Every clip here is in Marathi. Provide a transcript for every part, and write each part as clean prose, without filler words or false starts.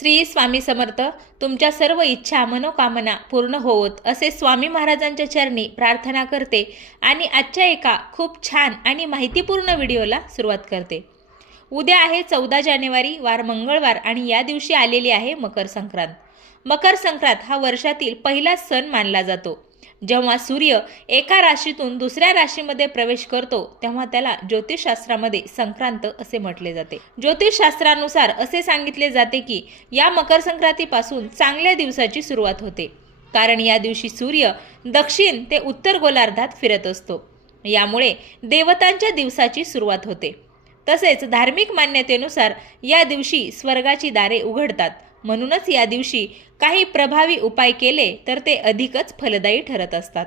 श्री स्वामी समर्थ. तुमच्या सर्व इच्छा मनोकामना पूर्ण होवोत असे स्वामी महाराजांच्या चरणी प्रार्थना करते आणि आजच्या एका खूप छान आणि माहितीपूर्ण व्हिडिओला सुरुवात करते. उद्या आहे 14 जानेवारी, वार मंगळवार, आणि या दिवशी आलेली आहे मकर संक्रांत. मकर संक्रांत हा वर्षातील पहिला सण मानला जातो. जेव्हा सूर्य एका राशीतून दुसऱ्या राशीमध्ये प्रवेश करतो तेव्हा त्याला ज्योतिषशास्त्रामध्ये संक्रांत असे म्हटले जाते. ज्योतिषशास्त्रानुसार असे सांगितले जाते की या मकर संक्रांतीपासून चांगल्या दिवसाची सुरुवात होते, कारण या दिवशी सूर्य दक्षिण ते उत्तर गोलार्धात फिरत असतो. यामुळे देवतांच्या दिवसाची सुरुवात होते. तसेच धार्मिक मान्यतेनुसार या दिवशी स्वर्गाची दारे उघडतात. म्हणूनच या दिवशी काही प्रभावी उपाय केले तर ते अधिकच फलदायी ठरत असतात.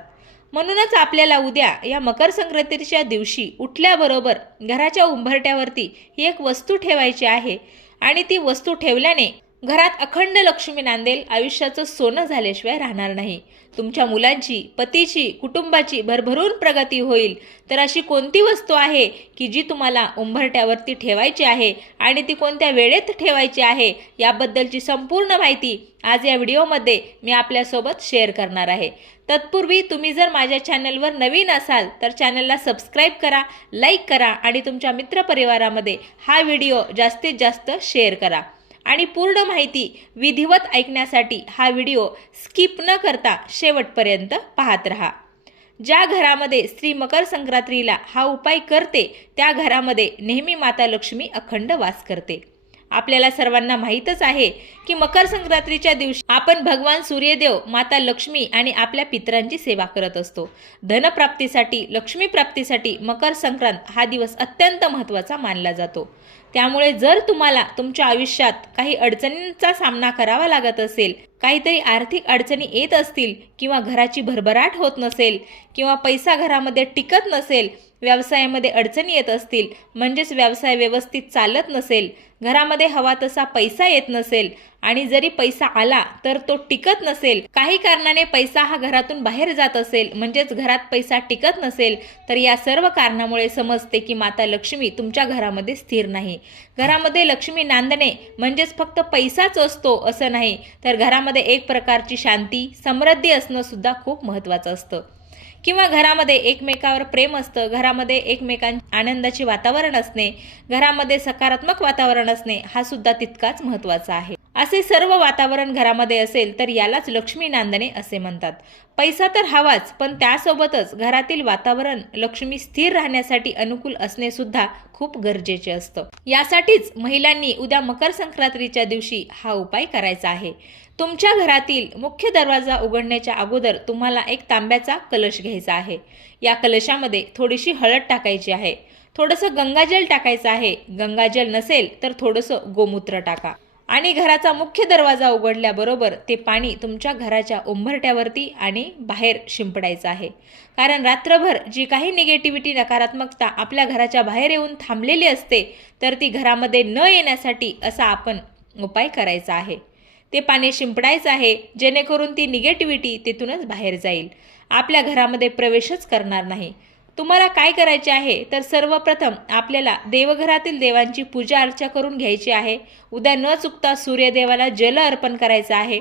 म्हणूनच आपल्याला उद्या या मकर संक्रांतीच्या दिवशी उठल्याबरोबर घराच्या उंबरठ्यावरती ही एक वस्तू ठेवायची आहे आणि ती वस्तू ठेवल्याने घरात अखंड लक्ष्मी नांदेल. आयुष्याचं सोनं झाल्याशिवाय राहणार नाही. तुमच्या मुलांची, पतीची, कुटुंबाची भरभरून प्रगती होईल. तर अशी कोणती वस्तू आहे की जी तुम्हाला उंबरठ्यावरती ठेवायची आहे आणि ती कोणत्या वेळेत ठेवायची आहे याबद्दलची संपूर्ण माहिती आज या व्हिडिओमध्ये मी आपल्यासोबत शेअर करणार आहे. तत्पूर्वी तुम्ही जर माझ्या चॅनलवर नवीन असाल तर चॅनलला सबस्क्राईब करा, लाईक करा आणि तुमच्या मित्रपरिवारामध्ये हा व्हिडिओ जास्तीत जास्त शेअर करा. आणि पूर्ण माहिती विधिवत ऐकण्यासाठी हा व्हिडिओ स्किप न करता शेवटपर्यंत पाहत रहा. ज्या घरामध्ये स्त्री मकर संक्रांतीला हा उपाय करते त्या घरामध्ये नेहमी माता लक्ष्मी अखंड वास करते. आपल्याला सर्वांना माहीतच आहे की मकर संक्रांतीच्या दिवशी आपण भगवान सूर्यदेव, माता लक्ष्मी आणि आपल्या पितरांची सेवा करत असतो. धनप्राप्तीसाठी, लक्ष्मी प्राप्तीसाठी मकर संक्रांत हा दिवस अत्यंत महत्त्वाचा मानला जातो. त्यामुळे जर तुम्हाला तुमच्या आयुष्यात काही अडचणींचा सामना करावा लागत असेल, काहीतरी आर्थिक अडचणी येत असतील किंवा घराची भरभराट होत नसेल किंवा पैसा घरामध्ये टिकत नसेल, व्यवसायामध्ये अडचणी येत असतील, म्हणजेच व्यवसाय व्यवस्थित चालत नसेल, घरामध्ये हवा तसा पैसा येत नसेल आणि जरी पैसा आला तर तो टिकत नसेल, काही कारणाने पैसा हा घरातून बाहेर जात असेल, म्हणजेच घरात पैसा टिकत नसेल, तर या सर्व कारणामुळे समजते की माता लक्ष्मी तुमच्या घरामध्ये स्थिर नाही. घरामध्ये लक्ष्मी नांदणे म्हणजेच फक्त पैसाच असतो असं नाही, तर घरामध्ये एक प्रकारची शांती, समृद्धी असणं सुद्धा खूप महत्त्वाचं असतं. किंवा घरामध्ये एकमेकावर प्रेम असतं, घरामध्ये एकमेकांच्या आनंदाचे वातावरण असणे, घरामध्ये सकारात्मक वातावरण असणे हा सुद्धा तितकाच महत्त्वाचा आहे. असे सर्व वातावरण घरामध्ये असेल तर यालाच लक्ष्मी नांदणे असे म्हणतात. पैसा तर हवाच, पण त्यासोबतच घरातील वातावरण लक्ष्मी स्थिर राहण्यासाठी अनुकूल असणे सुद्धा खूप गरजेचे असतं. यासाठीच महिलांनी उद्या मकर संक्रांतीच्या दिवशी हा उपाय करायचा आहे. तुमच्या घरातील मुख्य दरवाजा उघडण्याच्या अगोदर तुम्हाला एक तांब्याचा कलश घ्यायचा आहे. या कलशामध्ये थोडीशी हळद टाकायची आहे, थोडंसं गंगाजल टाकायचं आहे. गंगाजल नसेल तर थोडंसं गोमूत्र टाका आणि घराचा मुख्य दरवाजा उघडल्याबरोबर ते पाणी तुमच्या घराच्या उंबरठ्यावरती आणि बाहेर शिंपडायचं आहे. कारण रात्रभर जी काही निगेटिव्हिटी, नकारात्मकता आपल्या घराच्या बाहेर येऊन थांबलेली असते तर ती घरामध्ये न येण्यासाठी असा आपण उपाय करायचा आहे. ते पाणी शिंपडायचं आहे जेणेकरून ती निगेटिव्हिटी तिथूनच बाहेर जाईल, आपल्या घरामध्ये प्रवेशच करणार नाही. तुम्हाला काय करायचे आहे तर सर्वप्रथम आपल्याला देवघरातील देवांची पूजा अर्चा करून घ्यायची आहे. उद्या न चुकता सूर्यदेवाला जल अर्पण करायचं आहे.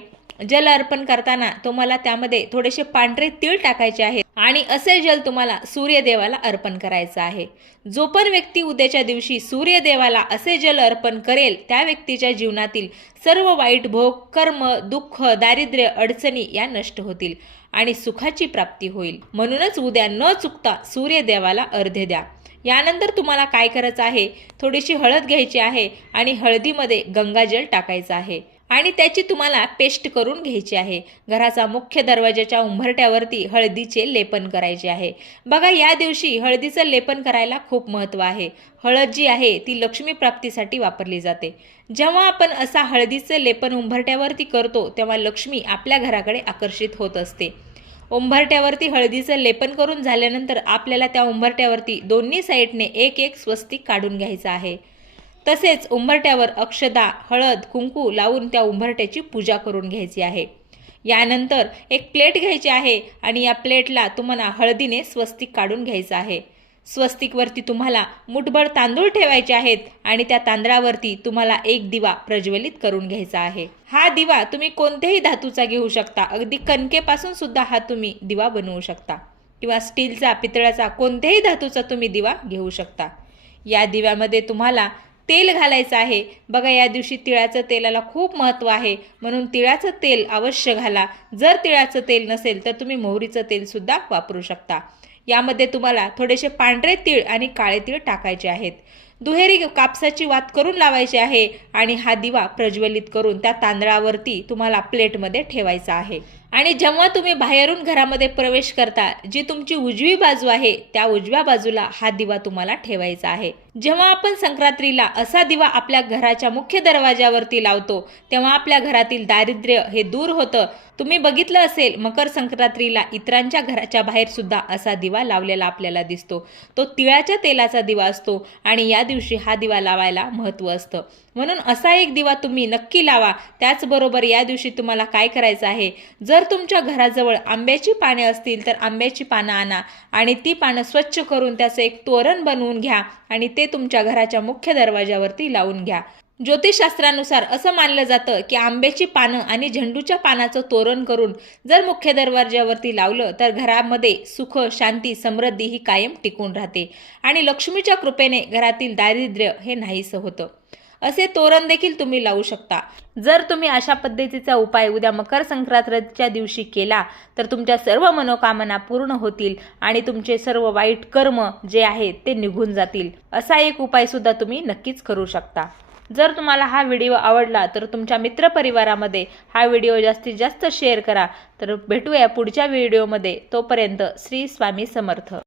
जल अर्पण करताना तुम्हाला त्यामध्ये थोडेसे पांढरे तीळ टाकायचे आहेत आणि असे जल तुम्हाला सूर्यदेवाला अर्पण करायचं आहे. जो पण व्यक्ती उद्याच्या दिवशी सूर्यदेवाला असे जल अर्पण करेल त्या व्यक्तीच्या जीवनातील सर्व वाईट भोग, कर्म, दुःख, दारिद्र्य, अडचणी या नष्ट होतील आणि सुखाची प्राप्ती होईल. म्हणूनच उद्या न चुकता सूर्यदेवाला अर्घ्य द्या. यानंतर तुम्हाला काय करायचं आहे, थोडीशी हळद घ्यायची आहे आणि हळदीमध्ये गंगाजल टाकायचं आहे आणि त्याची तुम्हाला पेस्ट करून घ्यायची आहे. घराचा मुख्य दरवाजाच्या उंबरठ्यावरती हळदीचे लेपन करायचे आहे. बघा, या दिवशी हळदीचं लेपन करायला खूप महत्त्व आहे. हळद जी आहे ती लक्ष्मी प्राप्तीसाठी वापरली जाते. जेव्हा आपण असा हळदीचं लेपन उंबरठ्यावरती करतो तेव्हा लक्ष्मी आपल्या घराकडे आकर्षित होत असते. उंबरठ्यावरती हळदीचं लेपन करून झाल्यानंतर आपल्याला त्या उंबरठ्यावरती दोन्ही साईडने एक एक स्वस्तिक काढून घ्यायचं आहे. तसेच उंबरठ्यावर अक्षदा, हळद, कुंकू लावून त्या उंबरठ्याची पूजा करून घ्यायची आहे. यानंतर एक प्लेट घ्यायची आहे आणि या प्लेटला तुम्हाला हळदीने स्वस्तिक काढून घ्यायचं आहे. स्वस्तिकवरती तुम्हाला मुठभर तांदूळ ठेवायचे आहेत आणि त्या तांदळावरती तुम्हाला एक दिवा प्रज्वलित करून घ्यायचा आहे। हा दिवा तुम्ही कोणत्याही धातूचा घेऊ शकता, अगदी कणकेपासून सुद्धा हा तुम्ही दिवा बनवू शकता किंवा स्टीलचा, पितळाचा, कोणत्याही धातूचा तुम्ही दिवा घेऊ शकता। या दिव्यामध्ये तुम्हाला तेल घालायचं आहे। बघा, या दिवशी तिळाचं तेलाला खूप महत्त्व आहे, म्हणून तिळाचं तेल अवश्य घाला। जर तिळाचं तेल नसेल तर तुम्ही मोहरीचं तेल सुद्धा वापरू शकता। यामध्ये तुम्हाला थोडेसे पांढरे तीळ आणि काळे तीळ टाकायचे आहेत। दुहेरी कापसाची वात करून लावायची आहे आणि हा दिवा प्रज्वलित करून त्या तांदळावरती तुम्हाला प्लेटमध्ये ठेवायचा आहे। आणि जेव्हा तुम्ही बाहेरून घरामध्ये प्रवेश करता, जी तुमची उजवी बाजू आहे त्या उजव्या बाजूला हा दिवा तुम्हाला ठेवायचा आहे। जेव्हा आपण संक्रांतीला असा दिवा आपल्या घराच्या मुख्य दरवाजावरती लावतो तेव्हा आपल्या घरातील दारिद्र्य हे दूर होतं। तुम्ही बघितलं असेल, मकर संक्रांतीला इतरांच्या घराच्या बाहेर सुद्धा असा दिवा लावलेला आपल्याला दिसतो। तो तिळाच्या तेलाचा दिवा असतो आणि या दिवशी हा दिवा लावायला महत्त्व असतं, म्हणून असा एक दिवा तुम्ही नक्की लावा। त्याचबरोबर या दिवशी तुम्हाला काय करायचं आहे, जर तुमच्या घराजवळ आंब्याची पाने असतील तर आंब्याची पानं आणा आणि ती पानं स्वच्छ करून त्याचं एक तोरण बनवून घ्या आणि ते तुमच्या घराच्या मुख्य दरवाजावरती लावून घ्या। ज्योतिषशास्त्रानुसार असं मानलं जातं की आंब्याची पानं आणि झेंडूच्या पानाचं तोरण करून जर मुख्य दरवाजावरती लावलं तर घरामध्ये सुख, शांती, समृद्धी ही कायम टिकून राहते आणि लक्ष्मीच्या कृपेने घरातील दारिद्र्य हे नाहीसं होतं। असे तोरण देखील तुम्ही लावू शकता। जर तुम्ही अशा पद्धतीचा उपाय उद्या मकर संक्रांतीच्या दिवशी केला तर तुमच्या सर्व मनोकामना पूर्ण होतील आणि तुमचे सर्व वाईट कर्म जे आहेत ते निघून जातील। असा एक उपाय सुद्धा तुम्ही नक्कीच करू शकता। जर तुम्हाला हा व्हिडिओ आवडला तर तुमच्या मित्रपरिवारामध्ये हा व्हिडिओ जास्तीत जास्त शेअर करा। तर भेटूया पुढच्या व्हिडिओमध्ये, तोपर्यंत श्री स्वामी समर्थ।